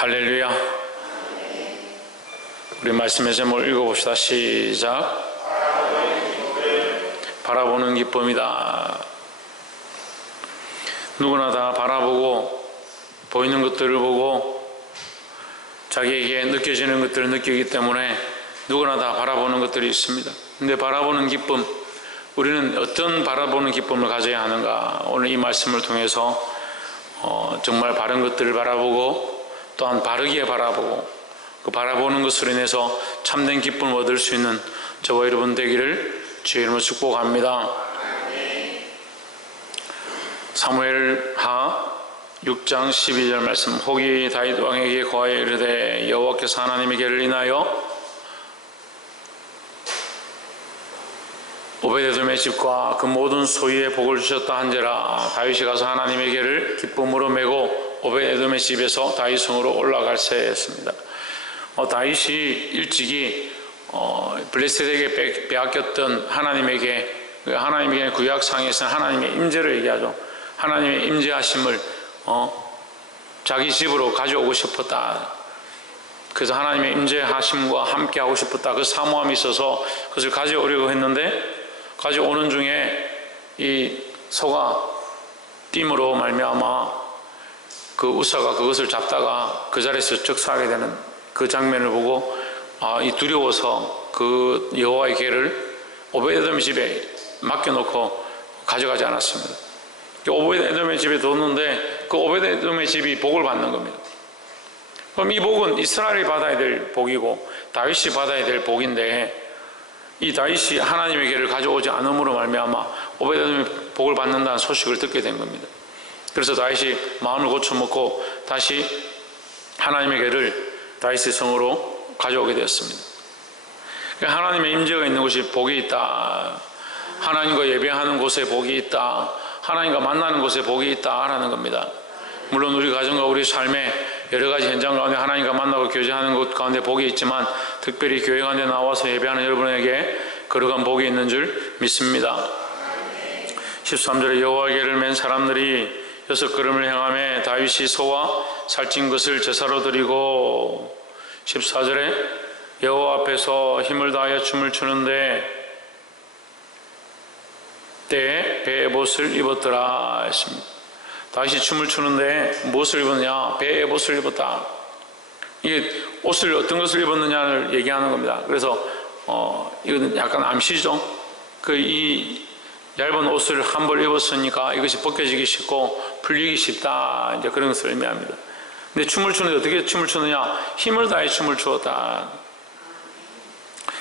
할렐루야. 우리 말씀의 제목을 읽어봅시다. 시작. 바라보는 기쁨이다. 누구나 다 바라보고 보이는 것들을 보고 자기에게 느껴지는 것들을 느끼기 때문에 누구나 다 바라보는 것들이 있습니다. 근데 바라보는 기쁨, 우리는 어떤 바라보는 기쁨을 가져야 하는가? 오늘 이 말씀을 통해서 정말 바른 것들을 바라보고 또한 바르게 바라보고 그 바라보는 것으로 인해서 참된 기쁨을 얻을 수 있는 저와 여러분 되기를 주의 이름으로 축복합니다. 사무엘하 6장 12절 말씀. 혹이 다윗 왕에게 고하여 이르되 여호와께서 하나님의 계를 인하여 오베데돔의 집과 그 모든 소유에 복을 주셨다 한지라. 다윗이 가서 하나님의 계를 기쁨으로 메고 오베데돔의 집에서 다윗성으로 올라갈새 했습니다. 다윗이 일찍이 블레셋에게 빼앗겼던 하나님에게 구약상에서는 하나님의 임재를 얘기하죠. 하나님의 임재하심을 자기 집으로 가져오고 싶었다. 그래서 하나님의 임재하심과 함께 하고 싶었다. 그 사모함이 있어서 그것을 가져오려고 했는데 가져오는 중에 이 소가 띠므로 말미암아 그 우사가 그것을 잡다가 그 자리에서 즉사하게 되는 그 장면을 보고 이 두려워서 그 여호와의 계를 오베데돔의 집에 맡겨놓고 가져가지 않았습니다. 오베데돔의 집에 뒀는데 그 오베데돔의 집이 복을 받는 겁니다. 그럼 이 복은 이스라엘이 받아야 될 복이고 다윗이 받아야 될 복인데 이 다윗이 하나님의 계를 가져오지 않음으로 말미암아 오베데돔의 복을 받는다는 소식을 듣게 된 겁니다. 그래서 다윗이 마음을 고쳐먹고 다시 하나님의 계를 다윗의 성으로 가져오게 되었습니다. 하나님의 임재가 있는 곳이 복이 있다. 하나님과 예배하는 곳에 복이 있다. 하나님과 만나는 곳에 복이 있다라는 겁니다. 물론 우리 가정과 우리 삶의 여러 가지 현장 가운데 하나님과 만나고 교제하는 곳 가운데 복이 있지만 특별히 교회 가운데 나와서 예배하는 여러분에게 거룩한 복이 있는 줄 믿습니다. 13절에 여호와의 계를 맨 사람들이 6걸음을 행하며 다윗이 소와 살찐 것을 제사로 드리고 14절에 여호와 앞에서 힘을 다하여 춤을 추는데 때에 베옷을 입었더라 했습니다. 다윗이 춤을 추는데 무엇을 입었느냐? 베옷을 입었다. 이게 옷을 어떤 것을 입었느냐를 얘기하는 겁니다. 그래서 이건 약간 암시죠. 이 얇은 옷을 한 벌 입었으니까 이것이 벗겨지기 쉽고 풀리기 쉽다. 이제 그런 것을 의미합니다. 근데 춤을 추는데 어떻게 춤을 추느냐? 힘을 다해 춤을 추었다.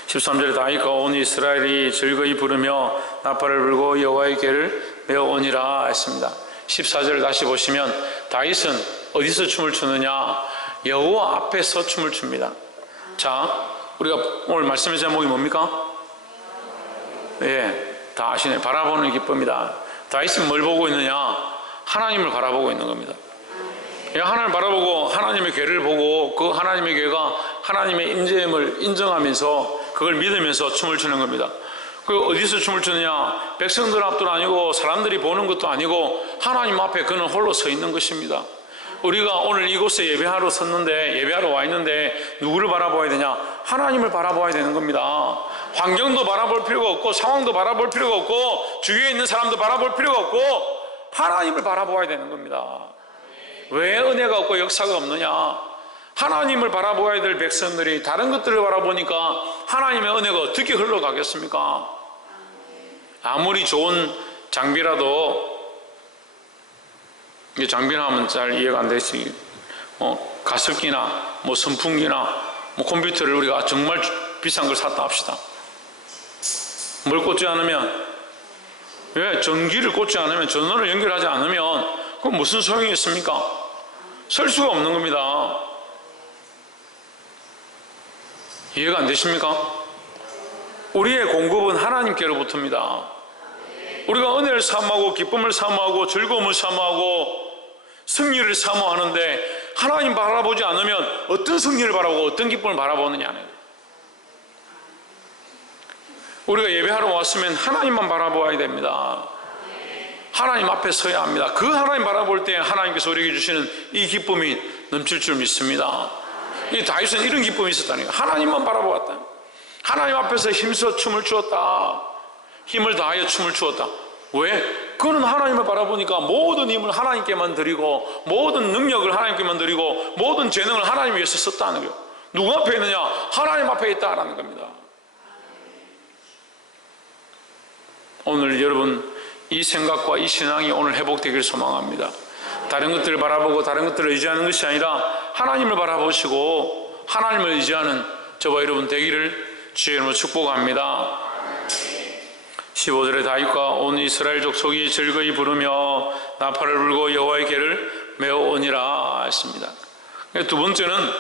13절에 다윗과 온 이스라엘이 즐거이 부르며 나팔을 불고 여호와의 계를 메어오니라 했습니다. 14절을 다시 보시면 다윗은 어디서 춤을 추느냐? 여호와 앞에서 춤을 춥니다. 자, 우리가 오늘 말씀의 제목이 뭡니까? 예, 다 아시네. 바라보는 기쁨이다. 다윗은 뭘 보고 있느냐? 하나님을 바라보고 있는 겁니다. 하나님을 바라보고 하나님의 계를 보고 그 하나님의 계가 하나님의 임재임을 인정하면서 그걸 믿으면서 춤을 추는 겁니다. 그 어디서 춤을 추느냐? 백성들 앞도 아니고 사람들이 보는 것도 아니고 하나님 앞에 그는 홀로 서 있는 것입니다. 우리가 오늘 이곳에 예배하러 와 있는데 누구를 바라봐야 되냐? 하나님을 바라봐야 되는 겁니다. 환경도 바라볼 필요가 없고 상황도 바라볼 필요가 없고 주위에 있는 사람도 바라볼 필요가 없고 하나님을 바라봐야 되는 겁니다. 왜 은혜가 없고 역사가 없느냐? 하나님을 바라봐야 될 백성들이 다른 것들을 바라보니까 하나님의 은혜가 어떻게 흘러가겠습니까? 아무리 좋은 장비라도 장비를 하면 잘 이해가 안 되지. 가습기나 선풍기나 컴퓨터를 우리가 정말 비싼 걸 샀다 합시다. 뭘 꽂지 않으면 전기를 꽂지 않으면 전원을 연결하지 않으면 그럼 무슨 소용이 있습니까? 쓸 수가 없는 겁니다. 이해가 안 되십니까? 우리의 공급은 하나님께로부터입니다. 우리가 은혜를 사모하고 기쁨을 사모하고 즐거움을 사모하고 승리를 사모하는데 하나님 바라보지 않으면 어떤 승리를 바라보고 어떤 기쁨을 바라보느냐는, 우리가 예배하러 왔으면 하나님만 바라보아야 됩니다. 하나님 앞에 서야 합니다. 그 하나님 바라볼 때 하나님께서 우리에게 주시는 이 기쁨이 넘칠 줄 믿습니다. 이 다윗은 이런 기쁨이 있었다니까. 하나님만 바라보았다. 하나님 앞에서 힘써 춤을 추었다. 힘을 다하여 춤을 추었다. 왜? 그는 하나님을 바라보니까 모든 힘을 하나님께만 드리고 모든 능력을 하나님께만 드리고 모든 재능을 하나님 위해서 썼다는 거예요. 누구 앞에 있느냐? 하나님 앞에 있다라는 겁니다. 오늘 여러분 이 생각과 이 신앙이 오늘 회복되기를 소망합니다. 다른 것들을 바라보고 다른 것들을 의지하는 것이 아니라 하나님을 바라보시고 하나님을 의지하는 저와 여러분 되기를 주의 이름으로 축복합니다. 15절에 다윗과 온 이스라엘 족속이 즐거이 부르며 나팔을 불고 여호와의 궤를 메어오니라 했습니다. 두 번째는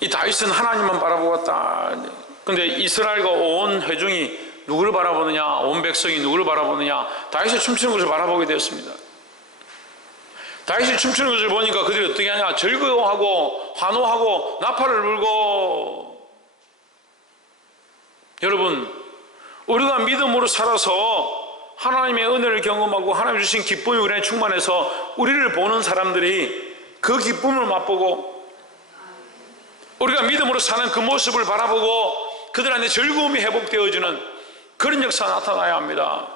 이 다윗은 하나님만 바라보았다. 근데 이스라엘과 온 회중이 누구를 바라보느냐? 온 백성이 누구를 바라보느냐? 다윗이 춤추는 것을 바라보게 되었습니다. 다윗이 춤추는 것을 보니까 그들이 어떻게 하냐? 즐거워하고 환호하고 나팔을 불고. 여러분, 우리가 믿음으로 살아서 하나님의 은혜를 경험하고 하나님 주신 기쁨이 우리 안에 충만해서 우리를 보는 사람들이 그 기쁨을 맛보고 우리가 믿음으로 사는 그 모습을 바라보고 그들 안에 즐거움이 회복되어지는 그런 역사가 나타나야 합니다.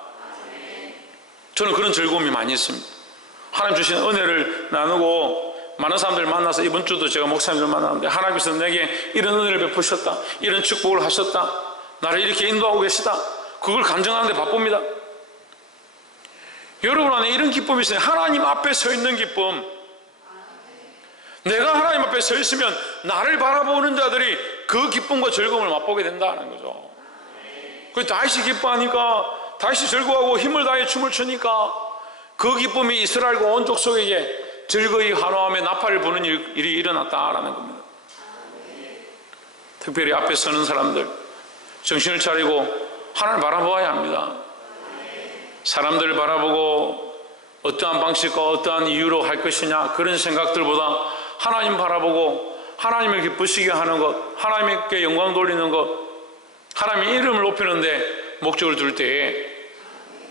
저는 그런 즐거움이 많이 있습니다. 하나님 주신 은혜를 나누고 많은 사람들 만나서 이번 주도 제가 목사님들 만났는데 하나님께서 내게 이런 은혜를 베푸셨다, 이런 축복을 하셨다, 나를 이렇게 인도하고 계시다, 그걸 간증하는 데 바쁩니다. 여러분 안에 이런 기쁨이 있어요. 하나님 앞에 서 있는 기쁨. 내가 하나님 앞에 서 있으면 나를 바라보는 자들이 그 기쁨과 즐거움을 맛보게 된다는 거죠. 그 다윗이 기뻐하니까, 다윗이 즐거워하고 힘을 다해 춤을 추니까 그 기쁨이 이스라엘과 온 족속에게 즐거이 환호하며 나팔을 부는 일이 일어났다라는 겁니다. 특별히 앞에 서는 사람들 정신을 차리고 하나님을 바라보아야 합니다. 사람들을 바라보고 어떠한 방식과 어떠한 이유로 할 것이냐 그런 생각들보다 하나님 바라보고 하나님을 기쁘시게 하는 것, 하나님께 영광 돌리는 것, 하나님의 이름을 높이는데 목적을 둘 때에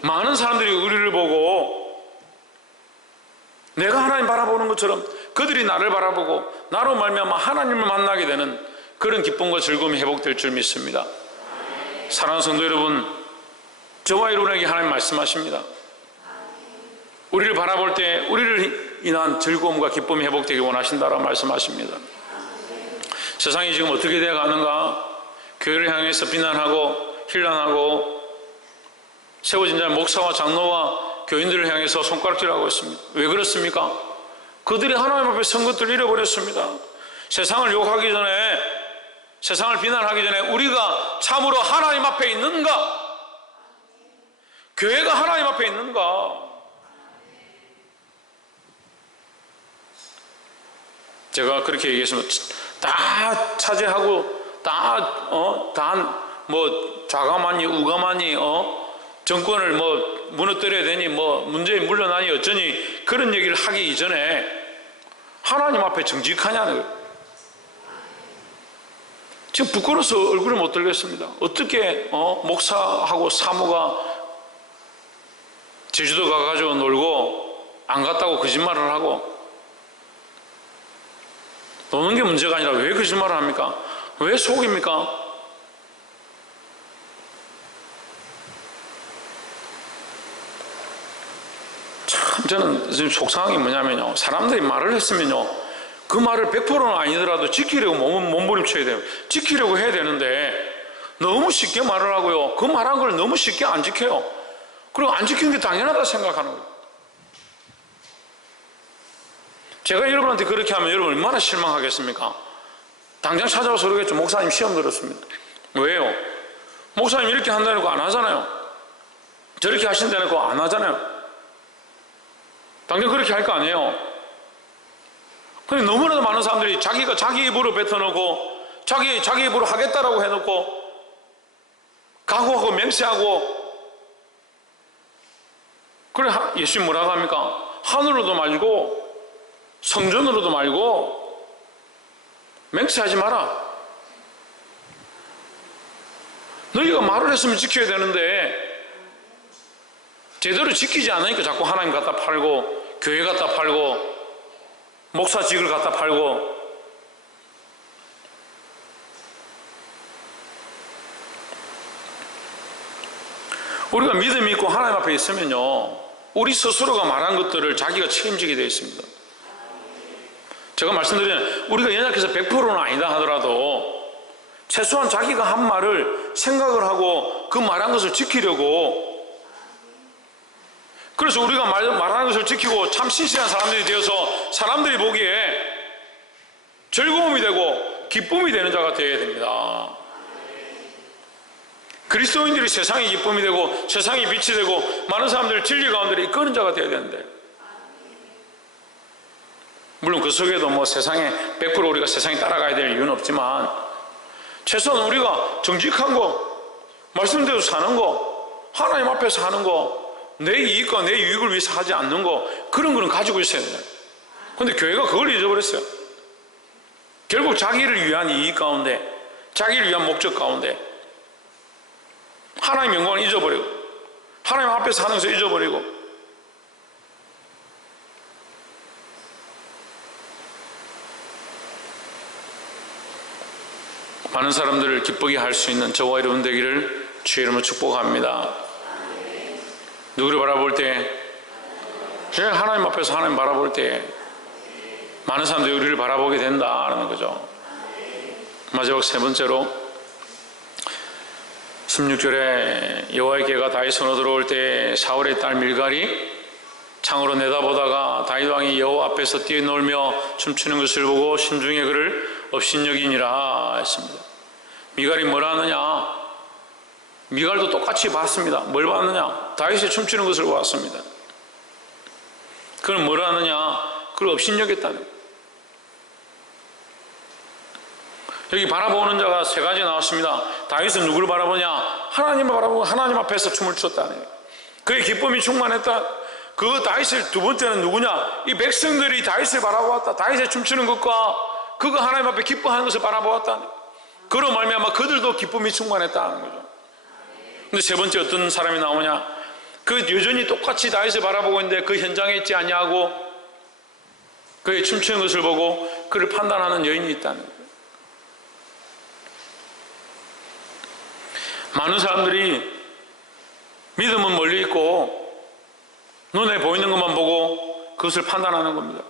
많은 사람들이 우리를 보고 내가 하나님 바라보는 것처럼 그들이 나를 바라보고 나로 말미암아 하나님을 만나게 되는 그런 기쁨과 즐거움이 회복될 줄 믿습니다. 사랑하는 성도 여러분, 저와 여러분에게 하나님 말씀하십니다. 우리를 바라볼 때 우리를 인한 즐거움과 기쁨이 회복되기 원하신다라고 말씀하십니다. 세상이 지금 어떻게 되어 가는가? 교회를 향해서 비난하고 힐난하고 세워진 자 목사와 장로와 교인들을 향해서 손가락질하고 있습니다. 왜 그렇습니까? 그들이 하나님 앞에 선 것들을 잃어버렸습니다. 세상을 욕하기 전에, 세상을 비난하기 전에 우리가 참으로 하나님 앞에 있는가? 교회가 하나님 앞에 있는가? 제가 그렇게 얘기했으면 다 차지하고 다 좌가마니 우가마니 정권을 무너뜨려야 되니 문제에 물러나니 어쩌니 그런 얘기를 하기 이전에 하나님 앞에 정직하냐는 거예요. 지금 부끄러워서 얼굴을 못 들겠습니다. 어떻게 목사하고 사모가 제주도 가가지고 놀고 안 갔다고 거짓말을 하고, 노는 게 문제가 아니라 왜 거짓말을 합니까? 왜 속입니까? 참 저는 지금 속상한 게 뭐냐면요, 사람들이 말을 했으면요 그 말을 100%는 아니더라도 지키려고 몸부림쳐야 돼요. 지키려고 해야 되는데 너무 쉽게 말을 하고요, 그 말한 걸 너무 쉽게 안 지켜요. 그리고 안 지키는 게 당연하다 생각하는 거예요. 제가 여러분한테 그렇게 하면 여러분 얼마나 실망하겠습니까? 당장 찾아와서 그러겠죠. 목사님 시험 들었습니다. 왜요? 목사님 이렇게 한다는 거 안 하잖아요. 저렇게 하신다는 거 안 하잖아요. 당장 그렇게 할 거 아니에요. 근데 너무나도 많은 사람들이 자기가 자기 입으로 뱉어놓고 자기 입으로 하겠다라고 해놓고 각오하고 맹세하고, 그래 예수님 뭐라고 합니까? 하늘로도 말고 성전으로도 말고 맹세하지 마라. 너희가 말을 했으면 지켜야 되는데 제대로 지키지 않으니까 자꾸 하나님 갖다 팔고 교회 갖다 팔고 목사직을 갖다 팔고 우리가 믿음이 있고 하나님 앞에 있으면요, 우리 스스로가 말한 것들을 자기가 책임지게 되어 있습니다. 제가 말씀드리는, 우리가 연약해서 100%는 아니다 하더라도 최소한 자기가 한 말을 생각을 하고 그 말한 것을 지키려고, 그래서 우리가 말하는 것을 지키고 참 신실한 사람들이 되어서 사람들이 보기에 즐거움이 되고 기쁨이 되는 자가 되어야 됩니다. 그리스도인들이 세상의 기쁨이 되고 세상의 빛이 되고 많은 사람들을 진리 가운데 이끄는 자가 되어야 되는데, 물론 그 속에도 뭐 세상에 100% 우리가 세상에 따라가야 될 이유는 없지만 최소한 우리가 정직한 거, 말씀대로 사는 거, 하나님 앞에서 하는 거, 내 이익과 내 유익을 위해서 하지 않는 거, 그런 거는 가지고 있어야 돼요. 근데 교회가 그걸 잊어버렸어요. 결국 자기를 위한 이익 가운데, 자기를 위한 목적 가운데 하나님 영광을 잊어버리고 하나님 앞에서 하는 것을 잊어버리고, 많은 사람들을 기쁘게 할 수 있는 저와 여러분 되기를 주의 이름으로 축복합니다. 누구를 바라볼 때? 하나님 앞에서 하나님 바라볼 때 많은 사람들이 우리를 바라보게 된다는 거죠. 마지막 세 번째로 16절에 여호와의 개가 다윗 손으로 들어올 때 사울의 딸 밀갈이 창으로 내다보다가 다윗 왕이 여호와 앞에서 뛰어놀며 춤추는 것을 보고 심중에 그를 업신여기니라 했습니다. 미갈이 뭘 하느냐? 미갈도 똑같이 봤습니다. 뭘 봤느냐? 다윗이 춤추는 것을 보았습니다. 그건 뭘 하느냐? 그걸 업신여겼다는 거예요. 여기 바라보는 자가 세 가지 나왔습니다. 다윗은 누구를 바라보냐? 하나님을 바라보고 하나님 앞에서 춤을 췄다는 거예요. 그의 기쁨이 충만했다. 그 다윗을 두 번째는 누구냐? 이 백성들이 다윗을 바라보았다. 다윗의 춤추는 것과 그가 하나님 앞에 기뻐하는 것을 바라보았다는 거예요. 그로 말미암아 그들도 기쁨이 충만했다는 거죠. 근데 세 번째 어떤 사람이 나오냐? 그 여전히 똑같이 다윗을 바라보고 있는데 그 현장에 있지 아니하고 그의 춤추는 것을 보고 그를 판단하는 여인이 있다는 거예요. 많은 사람들이 믿음은 멀리 있고 눈에 보이는 것만 보고 그것을 판단하는 겁니다.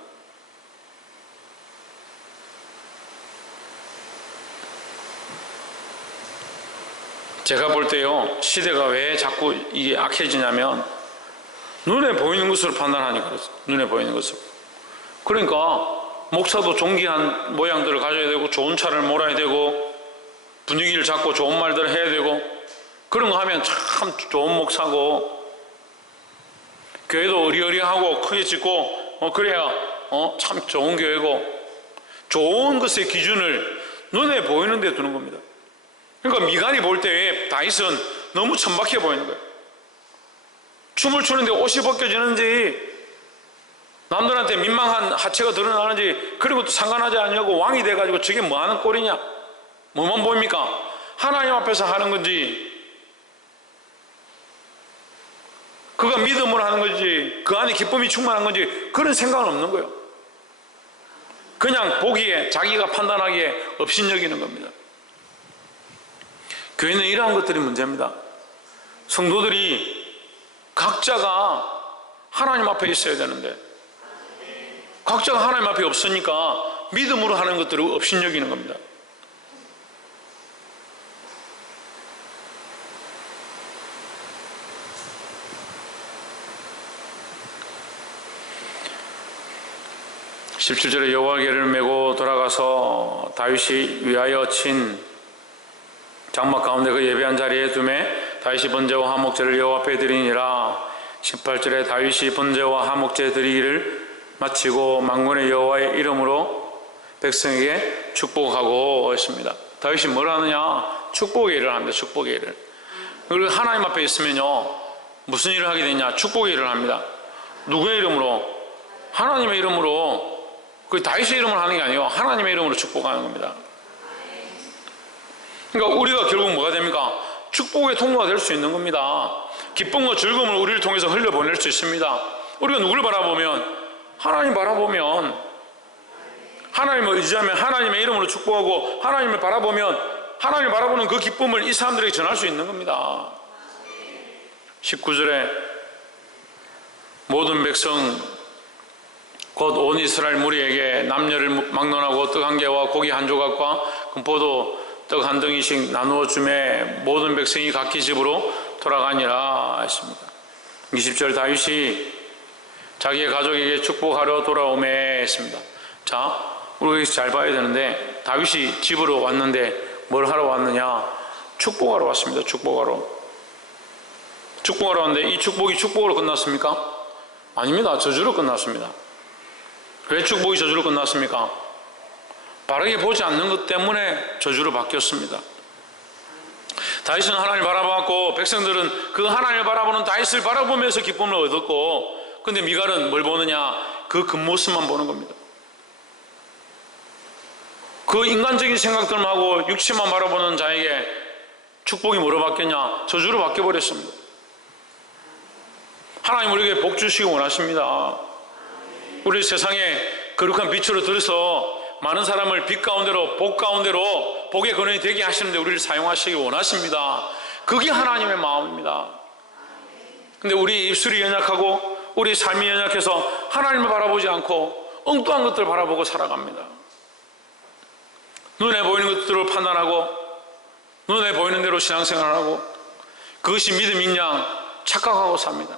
제가 볼 때요, 시대가 왜 자꾸 이게 악해지냐면 눈에 보이는 것으로 판단하니까 그렇습니다. 눈에 보이는 것으로. 그러니까 목사도 존귀한 모양들을 가져야 되고 좋은 차를 몰아야 되고 분위기를 잡고 좋은 말들을 해야 되고, 그런 거 하면 참 좋은 목사고 교회도 어리어리하고 크게 짓고 그래야 참 좋은 교회고, 좋은 것의 기준을 눈에 보이는 데 두는 겁니다. 그러니까 미갈이 볼 때 다윗은 너무 천박해 보이는 거예요. 춤을 추는데 옷이 벗겨지는지 남들한테 민망한 하체가 드러나는지 그런 것도 상관하지 않냐고 왕이 돼가지고 저게 뭐 하는 꼴이냐? 뭐만 보입니까? 하나님 앞에서 하는 건지 그가 믿음으로 하는 건지 그 안에 기쁨이 충만한 건지 그런 생각은 없는 거예요. 그냥 보기에 자기가 판단하기에 업신여기는 겁니다. 교회는 이러한 것들이 문제입니다. 성도들이 각자가 하나님 앞에 있어야 되는데 각자가 하나님 앞에 없으니까 믿음으로 하는 것들을 업신여기는 겁니다. (17절에) 여호와의궤를 메고 돌아가서 다윗이 위하여 친 장막 가운데 그 예배한 자리에 두매 다윗이 번제와 화목제를 여호와 앞에 드리니라. 18절에 다윗이 번제와 화목제 드리기를 마치고 만군의 여호와의 이름으로 백성에게 축복하고 했습니다. 다윗이 뭘 하느냐? 축복의 일을 합니다. 축복의 일을. 그리고 하나님 앞에 있으면요 무슨 일을 하게 되냐? 축복의 일을 합니다. 누구의 이름으로? 하나님의 이름으로. 그 다윗의 이름으로 하는 게 아니에요. 하나님의 이름으로 축복하는 겁니다. 그러니까 우리가 결국 뭐가 됩니까? 축복의 통로가 될 수 있는 겁니다. 기쁨과 즐거움을 우리를 통해서 흘려보낼 수 있습니다. 우리가 누구를 바라보면? 하나님 바라보면 하나님을 의지하면 하나님의 이름으로 축복하고 하나님을 바라보면 하나님을 바라보는 그 기쁨을 이 사람들에게 전할 수 있는 겁니다. 19절에 모든 백성 곧 온 이스라엘 무리에게 남녀를 막론하고 떡 한 개와 고기 한 조각과 금포도 떡 한 덩이씩 나누어 주매 모든 백성이 각기 집으로 돌아가니라 했습니다. 20절 다윗이 자기의 가족에게 축복하러 돌아오매 했습니다. 자, 우리가 여기서 잘 봐야 되는데 다윗이 집으로 왔는데 뭘 하러 왔느냐? 축복하러 왔습니다. 축복하러 왔는데 이 축복이 축복으로 끝났습니까? 아닙니다. 저주로 끝났습니다. 왜 축복이 저주로 끝났습니까? 바르게 보지 않는 것 때문에 저주로 바뀌었습니다. 다윗은 하나님을 바라봤고 백성들은 그 하나님을 바라보는 다윗을 바라보면서 기쁨을 얻었고, 근데 미갈은 뭘 보느냐? 그 겉모습만 보는 겁니다. 그 인간적인 생각들만 하고 육체만 바라보는 자에게 축복이 뭐로 바뀌었냐? 저주로 바뀌어버렸습니다. 하나님 우리에게 복 주시기 원하십니다. 우리 세상에 거룩한 빛으로 들어서 많은 사람을 빛 가운데로 복 가운데로 복의 근원이 되게 하시는데 우리를 사용하시기 원하십니다. 그게 하나님의 마음입니다. 근데 우리 입술이 연약하고 우리 삶이 연약해서 하나님을 바라보지 않고 엉뚱한 것들을 바라보고 살아갑니다. 눈에 보이는 것들을 판단하고 눈에 보이는 대로 신앙생활을 하고 그것이 믿음인 양 착각하고 삽니다.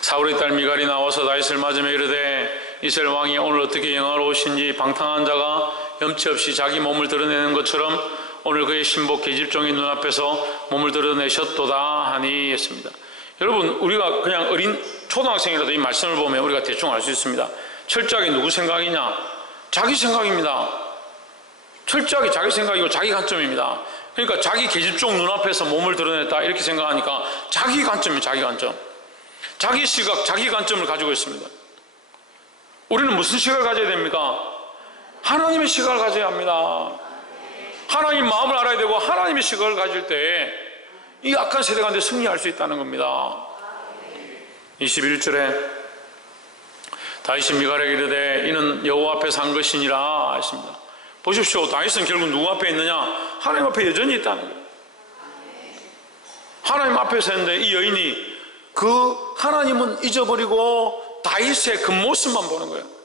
사울의 딸 미갈이 나와서 다윗을 맞으며 이르되 이스라엘 왕이 오늘 어떻게 영화로우신지 방탕한 자가 염치 없이 자기 몸을 드러내는 것처럼 오늘 그의 신복 계집종의 눈앞에서 몸을 드러내셨도다 하니 했습니다. 여러분, 우리가 그냥 어린 초등학생이라도 이 말씀을 보면 우리가 대충 알 수 있습니다. 철저하게 누구 생각이냐? 자기 생각입니다. 철저하게 자기 생각이고 자기 관점입니다. 그러니까 자기 계집종 눈앞에서 몸을 드러냈다 이렇게 생각하니까 자기 관점이에요. 자기 관점. 자기 시각, 자기 관점을 가지고 있습니다. 우리는 무슨 시각을 가져야 됩니까? 하나님의 시각을 가져야 합니다. 하나님 마음을 알아야 되고 하나님의 시각을 가질 때 이 악한 세대 가운데 승리할 수 있다는 겁니다. 21절에 다윗이 미갈에게 이르되 이는 여호와 앞에서 한 것이니라 했습니다. 보십시오. 다윗은 결국 누구 앞에 있느냐? 하나님 앞에 여전히 있다는 거예요. 하나님 앞에서 했는데 이 여인이 그 하나님은 잊어버리고 다윗의 그 모습만 보는 거예요.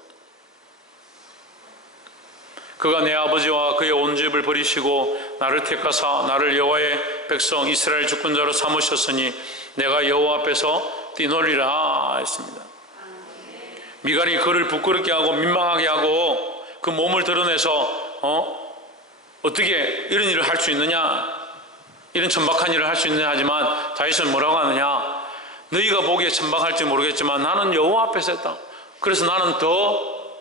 그가 내 아버지와 그의 온 집을 버리시고 나를 택하사 나를 여호와의 백성 이스라엘 주권자로 삼으셨으니 내가 여호와 앞에서 뛰놀리라 했습니다. 미갈이 그를 부끄럽게 하고 민망하게 하고 그 몸을 드러내서 어떻게 이런 일을 할 수 있느냐, 이런 천박한 일을 할 수 있느냐 하지만 다윗은 뭐라고 하느냐? 너희가 보기에 천박할지 모르겠지만 나는 여호와 앞에서 했다. 그래서 나는 더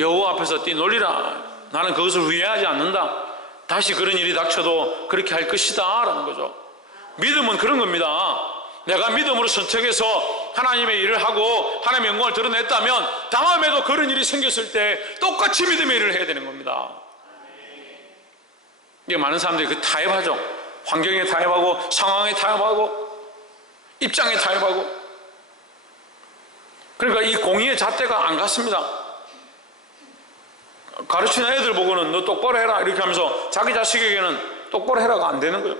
여호와 앞에서 뛰놀리라. 나는 그것을 후회하지 않는다. 다시 그런 일이 닥쳐도 그렇게 할 것이다 라는 거죠. 믿음은 그런 겁니다. 내가 믿음으로 선택해서 하나님의 일을 하고 하나님의 영광을 드러냈다면 다음에도 그런 일이 생겼을 때 똑같이 믿음의 일을 해야 되는 겁니다. 이게 많은 사람들이 그 타협하죠. 환경에 타협하고 상황에 타협하고 입장에 타협하고. 그러니까 이 공의의 잣대가 안 갔습니다. 가르치는 애들 보고는 너 똑바로 해라 이렇게 하면서 자기 자식에게는 똑바로 해라가 안 되는 거예요.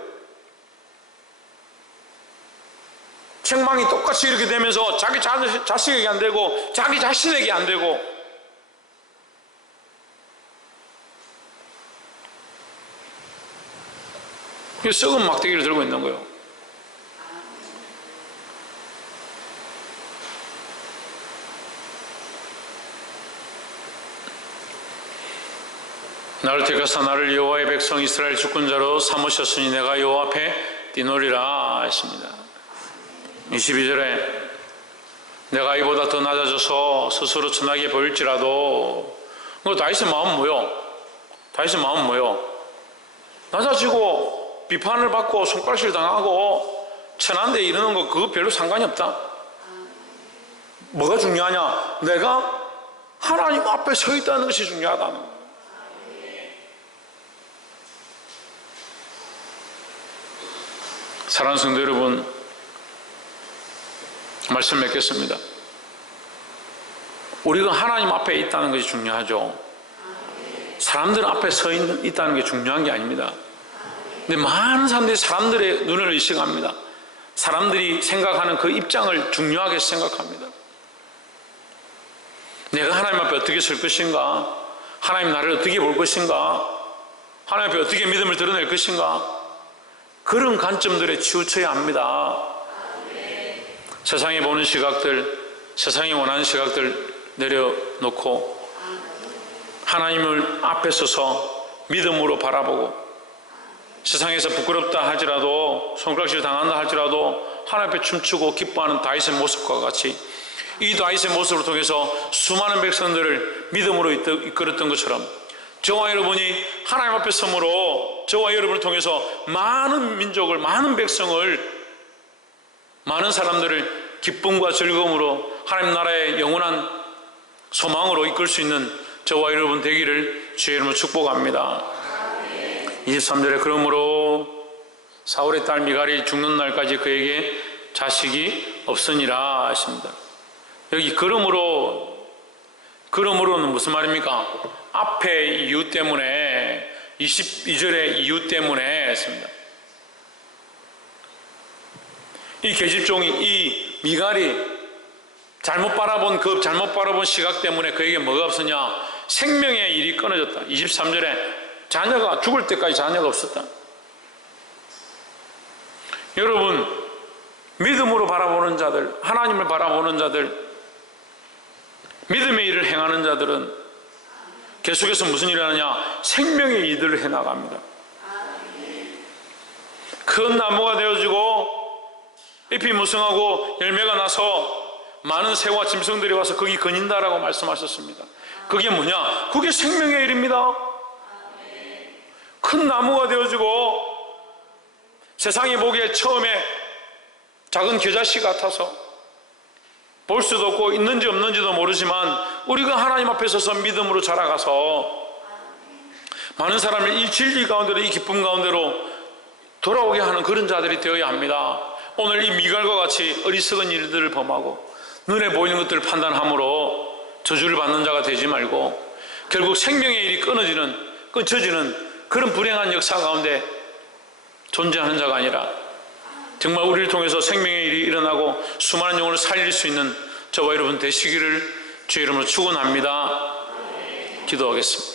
책망이 똑같이 이렇게 되면서 자기 자식에게 안 되고 자기 자신에게 안 되고, 썩은 막대기를 들고 있는 거예요. 나를 택하사 나를 여호와의 백성 이스라엘 주권자로 삼으셨으니 내가 여호와 앞에 뛰놀리라 했습니다. 22절에 내가 이보다 더 낮아져서 스스로 천하게 보일지라도, 다윗의 마음은 뭐요? 다윗의 마음은 뭐요? 낮아지고 비판을 받고 손가락질 당하고 천한데 이러는 거 그거 별로 상관이 없다. 뭐가 중요하냐? 내가 하나님 앞에 서 있다는 것이 중요하다는 거예요. 사랑하는 성도 여러분, 말씀 맺겠습니다. 우리가 하나님 앞에 있다는 것이 중요하죠. 사람들 앞에 서 있다는 게 중요한 게 아닙니다. 근데 많은 사람들이 사람들의 눈을 의식합니다. 사람들이 생각하는 그 입장을 중요하게 생각합니다. 내가 하나님 앞에 어떻게 설 것인가? 하나님 나를 어떻게 볼 것인가? 하나님 앞에 어떻게 믿음을 드러낼 것인가? 그런 관점들에 치우쳐야 합니다. 세상이 보는 시각들, 세상이 원하는 시각들 내려놓고 하나님을 앞에 서서 믿음으로 바라보고, 세상에서 부끄럽다 할지라도, 손가락질 당한다 할지라도 하나님 앞에 춤추고 기뻐하는 다윗의 모습과 같이 이 다윗의 모습을 통해서 수많은 백성들을 믿음으로 이끌었던 것처럼 저와 여러분이 하나님 앞에 섬으로 저와 여러분을 통해서 많은 민족을, 많은 백성을, 많은 사람들을 기쁨과 즐거움으로 하나님 나라의 영원한 소망으로 이끌 수 있는 저와 여러분 되기를 주의 이름으로 축복합니다. 23절에 그러므로 사울의 딸 미갈이 죽는 날까지 그에게 자식이 없으니라 하십니다. 여기 그러므로는 무슨 말입니까? 앞에 이유 때문에, 22절의 이유 때문에 했습니다. 이 계집종이, 이 미갈이 잘못 바라본 시각 때문에 그에게 뭐가 없었냐? 생명의 일이 끊어졌다. 23절에 자녀가 죽을 때까지 자녀가 없었다. 여러분, 믿음으로 바라보는 자들, 하나님을 바라보는 자들, 믿음의 일을 행하는 자들은 계속해서 무슨 일을 하느냐? 생명의 일들을 해나갑니다. 큰 나무가 되어지고 잎이 무성하고 열매가 나서 많은 새와 짐승들이 와서 거기 거닌다라고 말씀하셨습니다. 그게 뭐냐? 그게 생명의 일입니다. 큰 나무가 되어지고 세상이 보기에 처음에 작은 겨자씨 같아서 볼 수도 없고 있는지 없는지도 모르지만 우리가 하나님 앞에 서서 믿음으로 자라가서 많은 사람을 이 진리 가운데로, 이 기쁨 가운데로 돌아오게 하는 그런 자들이 되어야 합니다. 오늘 이 미갈과 같이 어리석은 일들을 범하고 눈에 보이는 것들을 판단함으로 저주를 받는 자가 되지 말고 결국 생명의 일이 끊어지는 그런 불행한 역사 가운데 존재하는 자가 아니라 정말 우리를 통해서 생명의 일이 일어나고 수많은 영혼을 살릴 수 있는 저와 여러분 되시기를 주의 이름으로 축원합니다. 기도하겠습니다.